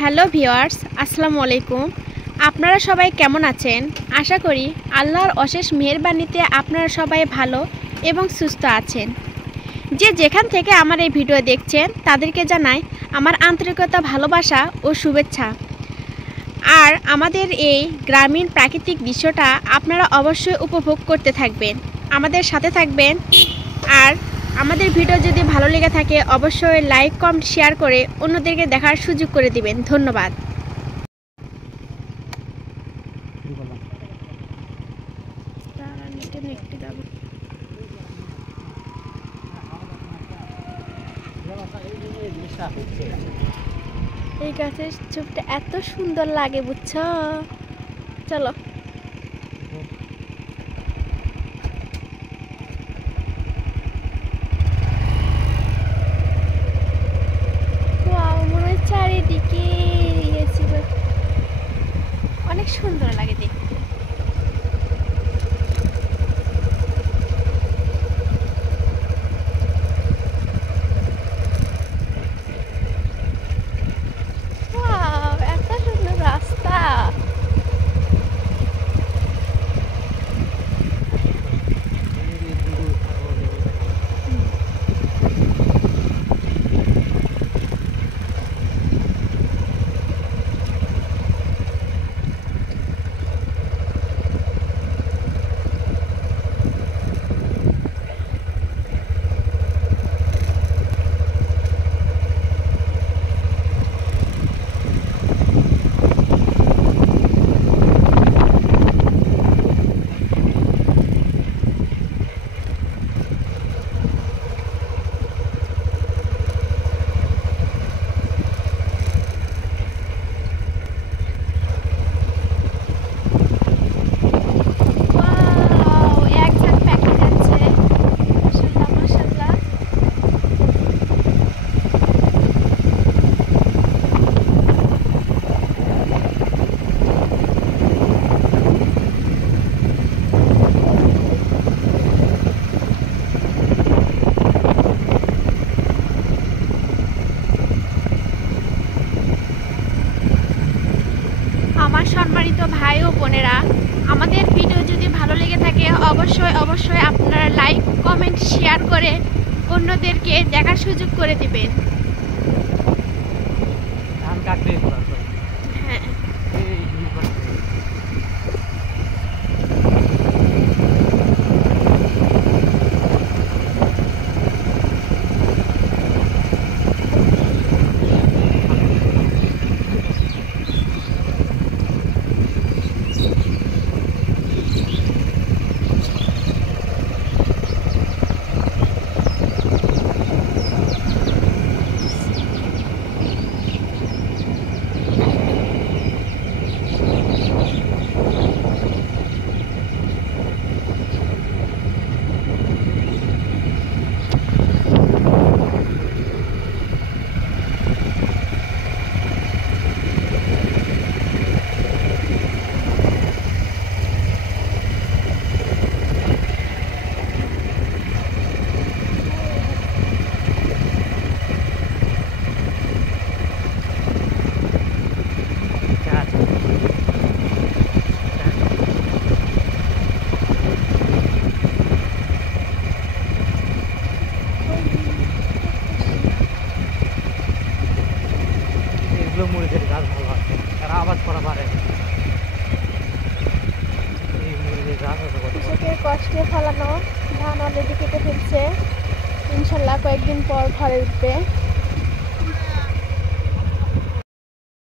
Hello viewers, আসসালামু আলাইকুম। আপনারা সবাই কেমন আছেন? আশা করি আল্লাহর অশেষ মেহেরবানিতে আপনারা সবাই ভালো এবং সুস্থ আছেন। যে যেখান থেকে আমার এই ভিডিও দেখছেন তাদেরকে জানাই আমার আন্তরিকতা, ভালোবাসা ও শুভেচ্ছা। আর আমাদের এই গ্রামীণ প্রাকৃতিক দৃশ্যটা আপনারা অবশ্যই উপভোগ করতে থাকবেন, আমাদের সাথে থাকবেন। আর আমাদের ভিডিও যদি ভালো লেগে থাকে অবশ্যই লাইক, কমেন্ট, শেয়ার করে অন্যদেরকে দেখার সুযোগ করে দিবেন। ধন্যবাদ। এই গাছের ছবিটা এত সুন্দর লাগে, বুঝছো? চলো। চারিদিকে অনেক সুন্দর লাগে দেখতে। এত সুন্দর রাস্তা। আমার সম্মানিত ভাই ও বোনেরা, আমাদের ভিডিও যদি ভালো লেগে থাকে অবশ্যই আপনারা লাইক, কমেন্ট, শেয়ার করে অন্যদেরকে দেখার সুযোগ করে দিবেন। হ্যাঁ, মরিচের গাছ ভালো আছে, তারা আবাদ করা পারে। এই মরিচের গাছ আছে কৃষকের কষ্টে ফলানো ধান অলরেডি কেটে ফেলছে, ইনশাল্লাহ কয়েকদিন পর ঘরে উঠবে।